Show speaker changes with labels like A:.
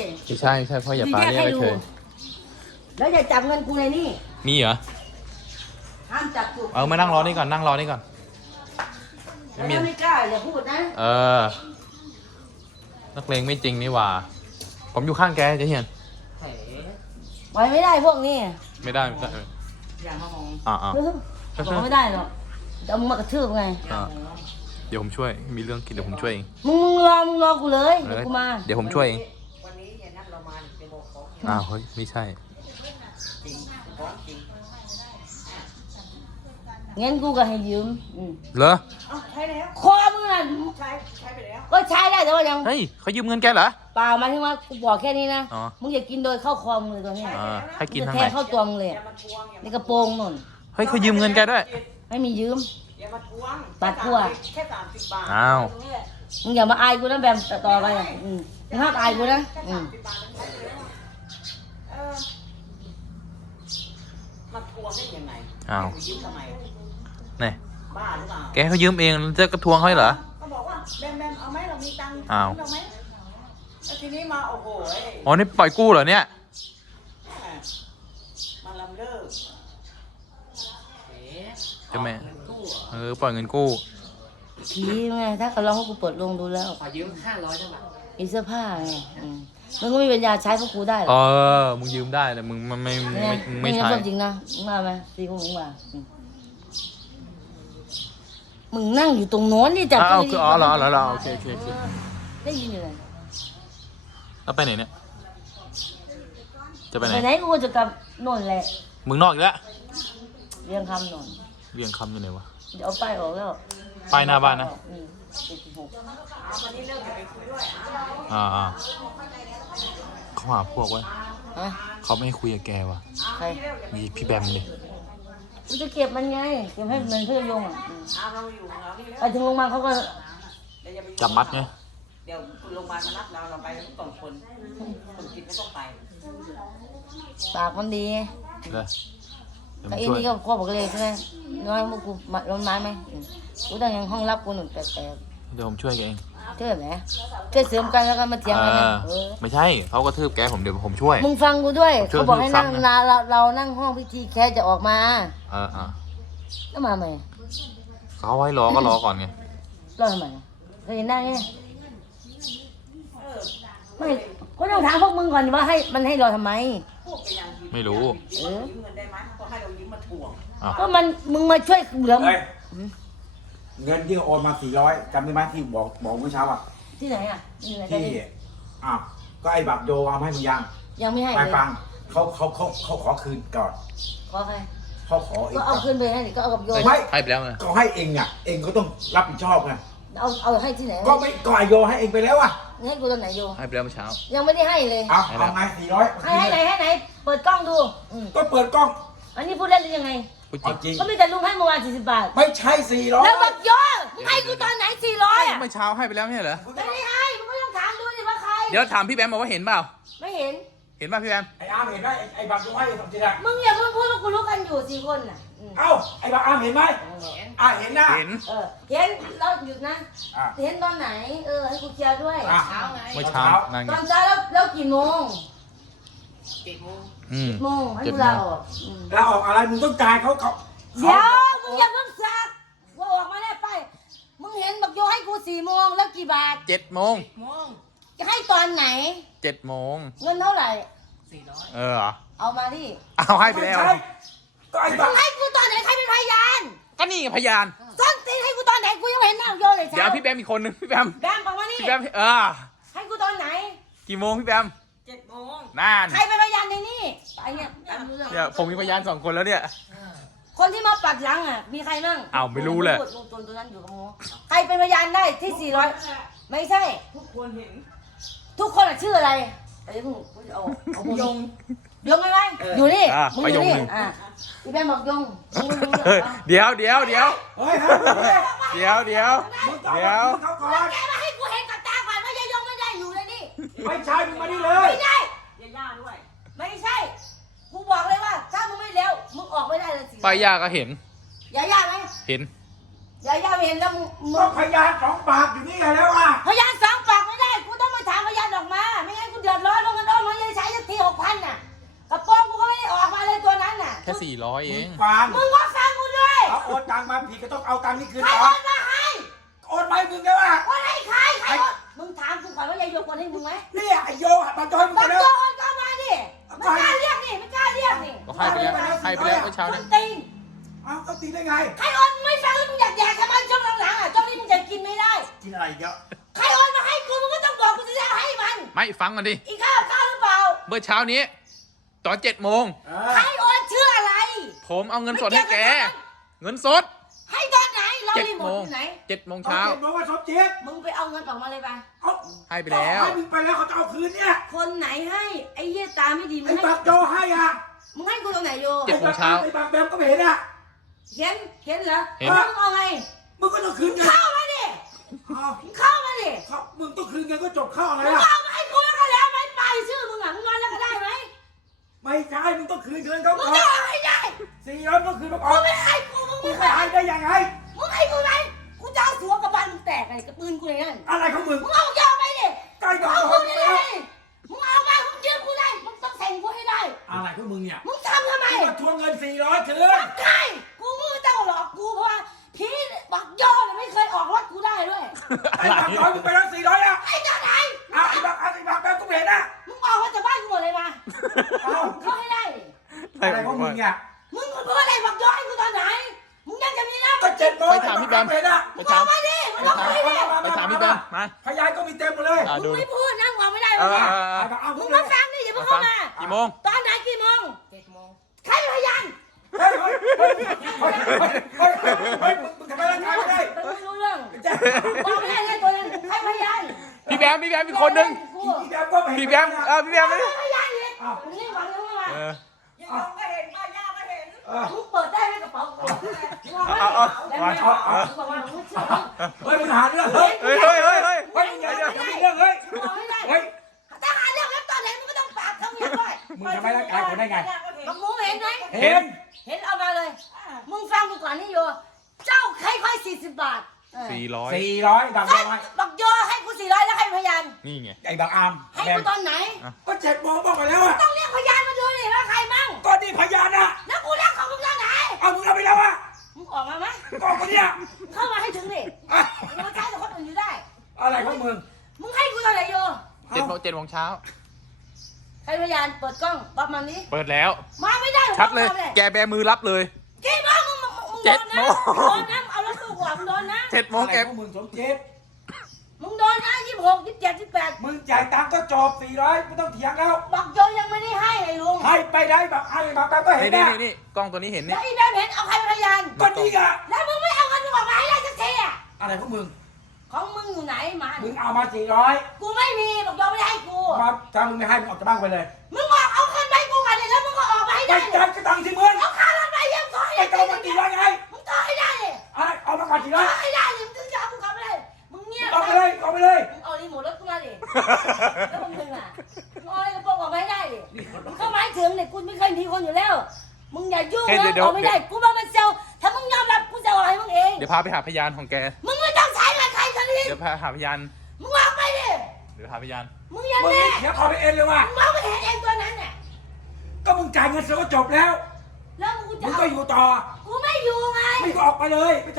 A: ไม่ใช่พ่ออย่าปาเรียกเฉย
B: แล้วอย่าจับเงินกูในนี่
A: มีเหรอ
B: ห้ามจับกู
A: มานั่งรอนี่ก่อนนั่งรอนี่ก่อน
B: ไม่กล้าอย่าพูดนะ
A: นักเลงไม่จริงนี่หว่าผมอยู่ข้างแกเจ๊เฮียน
B: ไว้ไม่ได้พวกนี้
A: ไม่ได้
B: อย่ามามอง
A: บอก
B: ไม่ได้หรอกจะมึงมากระทืบไง
A: เดี๋ยวผมช่วยมีเรื่องกินเดี๋ยวผมช่วยเอง
B: มึงรอกูเลยเดี๋ยวกูมา
A: เดี๋ยวผมช่วยเอง
B: วันนี้อย่านัดเรามาจะบอกเขา
A: เฮ้ยไม่ใช่
B: งั้นกูก็ให้ยืม
A: เหรอ
B: ใช้แล้วคอมึงอ่ะใช้ไปแล้วก็ใช้ได้แต่ว่ายัง
A: เฮ้ยเขายืมเงินแกเหรอ
B: เปล่ามาที่ว่ากูบอกแค่นี้นะมึงอย่ากินโดยเข้าคอมึงเลยตัวนี้
A: ให้กินทางไหน
B: แทงเข้าตัวมึงเลยในกระโปรงนุ่น
A: เฮ้ยเขายืมเงินแกด้วย
B: ไม่มียืมปัดพวกแค่30 บาทมึงอย่ามาอายกูนะแบมต่อไปมึงห้ามอายกูนะมาทวงได้ยังไงยืมทำไม
A: นี่บ้าหรือเปล่าแกเขายืมเองจะกระทวงเขาเหรอ
B: เขาบอกว่าแบมเอาไหมเรามีตังค์
A: เอา
B: ไหมแล้วทีนี้มาโอ้โห
A: นี่ปล่อยกู้เหรอเนี่ย
B: มาลำเลิก
A: จะแม่ปล่อยเงินกู้
B: ทีไงถ้าเขาลองให้กูเปิดลงดูแล้ว
C: ขอยืม500จังหวะ
B: อีเสื้อผ้าไงมึงก็ไม่เป็นยาใช้พวกกูได้
A: มึงยืมได้แต่มึงมันไม่ใช่
B: จริงนะมึงมาไหมตีกูมึงมามึงนั่งอยู่ตรงโน้นนี่จับ
A: เหรอโอเค
B: ได้ยินอยู่เลย
A: แล้วไปไหนเนี่ยจะไปไหน
B: กูจะกลับโน่นแหละ
A: มึงนอกอีกแล้ว
B: เรียงคำโน่น
A: เรียงคำอยู่ไหนวะ
B: เดี๋ยวเอาป้ายออกแล้ว
A: ป้ายหน้าบ้านนะเขาหาพวกไว้เขาไม่ให้คุยกับแกวะ
B: ใคร
A: มีพี่แบมเลย
B: กูจะเก็บมันไงเก็บให้เงินเพื่อยงไปถึงโรงพยาบาลเขาก็
A: จับมัดไง
B: เดี๋ยวโรงพยาบาลมารับเราไปทั้ง2 คนกินไม่ต้องไปปากมันดี
A: เลย
B: ไอ้นี่ก็พ่อบอกเลยใช่ไหมน้อยมึงกูร้อนไม้ไหมกูต้องยังห้องรับกูหนึ่งแต่
A: เดี๋ยวผมช่วยแกเอง
B: ช่วยไหมช่วยเสริมกันแล้วกันมาเถียงกันนะ
A: ไม่ใช่เขาก็ทืบแกผมเดี๋ยวผมช่วย
B: มึงฟังกูด้วยเขาบอกให้นั่งเรานั่งห้องพิธีแค่จะออกมาแล้วมาไหม
A: เขาให้รอก็รอก่อนไง
B: รอทำไมเคยเห็นหน้าไงไม่ก็ต้องถามพวกมึงก่อนว่าให้มันให้รอทำไม
A: ไม่รู้
B: ก็มึงมาช่วยเหลือ
D: เงินที่โอนมา400จำได้ไหมที่บอกเมื่อเช้าอ่ะ
B: ที่ไหนอ่ะ
D: ที่ก็ไอ้บักโยเอาให้มึง
B: ยังไม่ให้
D: ไม่ฟังเขาขอคืนก่อน
B: ขอใคร
D: เขาขอ
B: ก็เอาคืนไปให้ดิก็เอากับโย
A: ให้ไปแล้วไง
D: ก็ให้เองอ่ะเองก็ต้องรับผิดชอบไง
B: เอาให้ที่ไหน
D: ก็ไม่ก็ไอโยให้เองไปแล้วอ่ะ
B: ให้กูตอนไหนโย
A: ให้ไปแล้วเมื่อเช้า
B: ยังไม่ได้ให้เลย
D: เอาไง400
B: ให้ไหนเปิดกล้องดู
D: ก็เปิดกล้อง
B: อันนี้พูดเล่นหรือยังไง
D: จริง
B: ก็มีแต่ลุงให้เมื่อวาน40 บาท
D: ไม่ใช่400
B: แล้วบักโยมึงให้กูตอนไหน400
A: เมื่อเช้าให้ไปแล้วไม่ใช่เหรอ
B: ไม่ได้ให้มึงก็ต้องถามดูดิว่าใคร
A: เดี๋ยวถามพี่แบมบอกว่าเห็นเปล่า
B: ไม่เห็น
A: ป่ะพี่แบม
D: ไอ้อาร์มเห็นไหมไอ้บักโยให้จริงอ่ะ
B: มึงอย่าเพิ่งพูดว่ากูรู้กันอยู่4 คนน่ะ
D: เอ้าไอ้บักอาร์มเห็นไหมเห็นนะ
A: เห็น
B: เราหยุดนะเห็นตอนไหนให้กูเคลียร์ด้วย
A: เช้าไงเมื่อเช้า
B: ตอนเช้าแล้วกี่โมง
C: 7 โมง
B: ให้กูลาออก
D: อะไรมึงต้องจ่ายเขา
B: เดี๋ยวมึงอย่าเพิ่งสักว่าออกมาได้ไปมึงเห็นบักโยให้กู4 โมงแล้วกี่บาท
A: 7 โมง
B: จะให้ตอนไหน
A: 7 โมง
B: เงินเท่าไหร่
A: 400
B: เอามาดิ
A: เอาให้ไปแล้ว
B: มึงให้กูตอนไหนใครเป็นพยาน
A: ก็นี่ไงพยาน
B: ส้นตีนให้กูตอนไหนกูยังเห็นหน้าโยเลย
A: เดี๋ยวพี่แบมอีกคนนึงพี่แบม
B: บอกมานี่
A: พี่แบม
B: ให้กูตอนไหน
A: กี่โมงพี่แบม
B: 7 โมง
A: นั่น
B: ใครเป็นพยานในนี่ไป
A: เนี่ยผมมีพยาน2 คนแล้วเนี่ย
B: คนที่มาปัดหลังมีใครบ้าง
A: ไม่รู้แหละ
B: ตัวนั้นอยู่กับโมใครเป็นพยานได้ที่400ไม่ใช่ทุกคนเห็นทุกคนชื่ออะไรไอ้พวกเอายงไหมอยู่นี่มึงอยู่นี่พี่แบมบอกยง
A: เดี๋ยวแกมา
B: ให้กูเห็นกับตาก่อนว่ายายงไม่ได้อยู่เลยนี่
D: ไม่ใช่มึงมานี่เลย
B: ไม่ใช่ย่าด้วยไม่ใช่กูบอกเลยว่าถ้ามึงไม่เลี้ยวมึงออกไม่ได้เลยสิ
A: ไปย่าก็เห็น
B: ย่าไหม
A: เห็น
B: ย่าไม่เห็นแล้วมึง
D: พยาน2 ปากอยู่นี่แล้ว
B: พยาน2 ปากไม่ได้กูต้องไปถามพยานออกมาไม่งั้นกูเดือดร้อนเพราะ
A: 400เอง
D: ฟัง
B: มึงก็ฟังกูด้วย
D: เขาโอนตังค์มาผิดก็ต้องเอาตังค์นี่คืน
B: ใคร
D: ก่
B: โอ
D: อน
B: นมาให้
D: โอนมาให้มึงไงวะ
B: โอนให้ใครใครโอนมึงถามกูก่อนว่ายายโยกโอนให้มึงไหม
D: เนี่ยไอโยมันจะให้มึง
B: บั
D: ไป
B: ก
D: แล้ว
B: โยโอนก็มาดิไม่กล้าเรียกนี่ไม่กล้าเรียกนี่
A: ก็ให้ไปแล้วให้ไปแล้วเมื่อเช้า
B: ค
A: นี้
B: นตีน
D: เอ้าก็ตีได้ไง
B: ใครโอนไม่ฟังแล้วมึงอยากแดกทำไมช่วงหลังๆอ่ะช่วงนี้มึงจะกินไม่ได้
D: กินอะไรอีกแล้ว
B: ใครโอนมาให้กูมึงก็ต้องบอกกูจะได้ให้มัน
A: ไม่ฟังกันดิ
B: อีกข้าวหรือเปล่า
A: เมื่อเช้านี้ ตอน7 โมง
B: ใครโอนชื่ออะไร
A: ผมเอาเงินสดให้แก เงินสด
B: ให้ตอนไหนเรา
A: 7
B: รีโม
A: โม
B: ท
A: ง
B: อยู่ไหน
A: 7 โมง
D: เช้า
A: เช้า
D: เห็นบอกว่าสมจิต
B: มึงไปเอาเงินออกมาเลยไป
D: เอา
A: ให้ไปแล้ว
D: ให้มึงไปแล้วเขาจะเอาคืนเนี่ย
B: คนไหนให้ไอ้เหี้ยตาไม่ดีมึ
D: ไอ้
B: งให้
D: บักโยให้อ่ะ
B: มึงให้กูตรงไหนโย
A: 7 โมงเช้า
D: ไอ้บักแบมก็ไม่เห็นอ่ะ
B: เห็นเหรอ
A: เห็น
B: มึงเอาไง
D: มึงก็ต้องคืนเงิน
B: เข้ามาดิ
D: เอา
B: มึงเข้ามาดิ
D: เขามึงต้องคืนเงินก็จบเข้าอะไร
B: มึง
D: ล่ะ
B: เอามาให้กูแล้วก็แล้วไม่ไปชื่อมึงอ่ะมึงนอนแล้วก็ได้ไหม
D: ไม่ใช่มึงต้องคืนเงินเขา
B: มึง
D: ก่อน
B: จะเอาให้ได้
D: 400ต้องคืนมาก่อ
B: มึ
D: น
B: งไม่ให้กูมึง
D: มึ
B: ไม่
D: ง
B: ให้
D: ไม่ให้ได้ยังไง
B: มึงให้กูไหมกูจะเอาสัวกระบาลมึงแตกไอ้กับปืนกูในนั่น
D: อะไรของมึง
B: มึงเอายาไปดิ
D: ใกล้กับ
B: เอา
D: ค
B: กู
D: น
B: ได้
D: แล้
B: เล
D: วย
B: มึงเอามามึงยืมกูได้มึงต้องแทงกูให้ได้
D: อะไรของมึงเนี่ย
B: มึงทำทำไม
D: มึงมาทวงเงิน400คืน
B: ใช่กูมึงต้องหลอกกูเพราะว่าพี่บักยอดไม่เคยออกรถกูได้ด้วย
D: ไอ้บักร้อยมึงไปแล้ว400อ่ะ
B: ไอ้เจ้าไหน
D: เอาไอ้บักแบมก็ไม่เห็นอ่ะ
B: มึงออกมาจากบ้านกูหมดเลยมา
D: เอา
B: เข้าให้ได้ดิ
D: อะไรของมึงเนี่ย
B: มึงพูดอะไรบักยอดให้กูตอนไหน มึงยังจะมีหน้า
D: ก็7 โมง
A: ไปถามพี่แบม
D: ไอ้บักแบม
A: ไป
B: มึงอ
A: ถา
B: อ
A: ม
B: กมาดิมึงออกมาดิ
A: ไปถามพี่แบมมา
D: พยานก็มีเต็มหมดเลย
A: อ่ะ
B: มึ
A: ดู
B: งไม่พูดนะมึงออกไม่ได้
A: เอ
B: เลย
A: อ
B: นะ
D: ไอ้บักเอา
B: มึ
D: มึ
B: ง
D: ง
B: มาฟังดิอย่าเพิ่งเข้ามา
A: กี่โมง
B: ตอนไหนกี่โมง
C: 7 โมง
B: ใครเป็นพยาน
D: เฮ้ยมึงทำไมร่างกายไม่ได้
B: ไม่รู้เรื่องบอกไม่ได้เลยตัวนั้นใครพยาน
A: พี่แบมอีกคนนึง
B: กู
D: พี่แบมก็ไม่เห็น
A: พี่แบมพี่แบมไม่
B: ใครพยานอีกมึงนี่หวังเลยว่า
A: เออ
C: ยังยงก็เห็นป้าย่าก็เห็น
B: มึงเปิดได้ไหมกระเป๋ากูแล้วไม่บอกว่ามึงเชื่อ
D: เฮ้ยมึงหาเรื่องเฮ้ย
A: เฮ้ย
D: เฮ้ยอย่ามีเรื่องเฮ้ย
B: บอกไม่ได้
D: เฮ้ย
B: ถ้าหาเรื่องแล้วตอนไหนมึงก็ต้องปากเขาเมียด้วย
D: มึงทำไมร่างกายคนได้ไง
B: บักหมูเห็นไหม
D: เห็น
B: เห็นเอามาเลย มึงฟังกูก่อนนี่โยเจ้าใครค่อย40 บาท
A: 400
D: 400บัก
B: ใคร
D: ร้อย
B: บักโยให้กู400แล้วใครพยาน
A: นี่ไง
D: ไอ้บักอาม
B: ให้
D: แบ
B: กู
D: ม
B: ตอนไหน
D: ก็7 โมงบอกไปแล้วอ่ะ
B: ต้องเรียกพยานมาดูดิว่าใครมั่ง
D: ก็นี่พยานอ่ะ
B: แล้วกูเรียกของมึงตอนไหน
D: เอามึงเอาไปแล้วอ่ะ
B: มึงออกมาไหม
D: ก็คนเนี้ย
B: เข้ามาให้ถึงดิอย่ามาใช้กับคนอื่นอยู่ได้
D: อะไรของมึง
B: มึงให้กูตอนไหนโย
A: 7 โมงเช้า
B: ใครพยานเปิดกล้องประมาณนี้
A: เปิดแล้ว
B: มาไม่ได้
A: ชัดเลย แกแบมือรับเลย
B: กี่โมงมึงโดน
A: เจ็ด
B: นะ
A: โมง
B: โดนนะเอารถตู้กว่ามึงโดนนะ
A: 7 โมง
D: อะไร
A: แก
D: ของมึงสมจิต
B: มึงโดนนะ26 27 28
D: มึงจ่ายตังค์ก็จบ400ไม่ต้องเถียงแล้ว
B: บักโยยังไม่ได้ให้เลยลุง
D: ให้ไปได้แบบไอ้บักแบมก็เห็น
A: นี่
D: นะ
A: นี่กล้องตัวนี้เห็น
B: แล้
A: นี่
B: วไอ้แบมเห็นเอาใครเป็นพยาน
D: ก็นี่ไง
B: แล้วมึงไม่เอาเงินมึงออกมาให้ได้สักทีอ่ะ
D: อะไรของมึง
B: ของมึงอยู่ไหนมา
D: มึงเอามา400
B: กูไม่มีบักโยไม่ได้ให้กู
D: มาถ้ามึงไม่ให้มึงออกจากบ้านไปเลย
B: มึงบอกเอาเงินไปกูก่อนเลยแล้วมึงก็ออกมาให้
D: ไม่
B: ได้
D: จ่ายก็ตังค์สิมึง
B: เอาค่ารถไปเยี่ยมต่อให้
D: ไม่
B: ได้
D: ต้องมา400ไง
B: มึงต่อให้ได้เลย
D: อะไรเอามาก่อน
B: ต่อ
D: 400
B: ให้ได้เลยมึงถึงจะเอากูกลับไปเลยมึงเงียบ
D: เอาไปเลยเอาไปเลย
B: มึงเอารีโมทรถกูมาดิแล้วมึงอ่ะมึงเอาไอ้กระโปรงออกมาให้ได้ดิมึงก็หมายถึงเนี่ยกูไม่เคยหนีคนอยู่แล้ว มึงอย่ายุ่งนะออกไม่ได้กูว่ามันเซลถ้ามึงยอมรับกูจะเอาอะไรมึงเอง
A: เดี๋ยวพาไปหาพยานของแก
B: มึงไม่ต้องใช้เงินใครทั้งนี้
A: เดี๋ยวพาหาพยาน
B: มึงออกไปดิ
A: เดี๋ยวหาพยาน
B: มึงอยัง
D: มึง
B: แน่
D: เดี๋ยวเอาไปเองเลยว่ะ
B: มึงมองไม่เห็นเองตัวนั้นน่ะ
D: ก็มึงจ่ายเงินเสร็จก็จบแล้ว
B: แล้วมึงจะ
D: มึง
B: เอา
D: ก็อยู่ต่อ
B: กูไม่อยู่ไง
D: มึงก็ออกไปเลย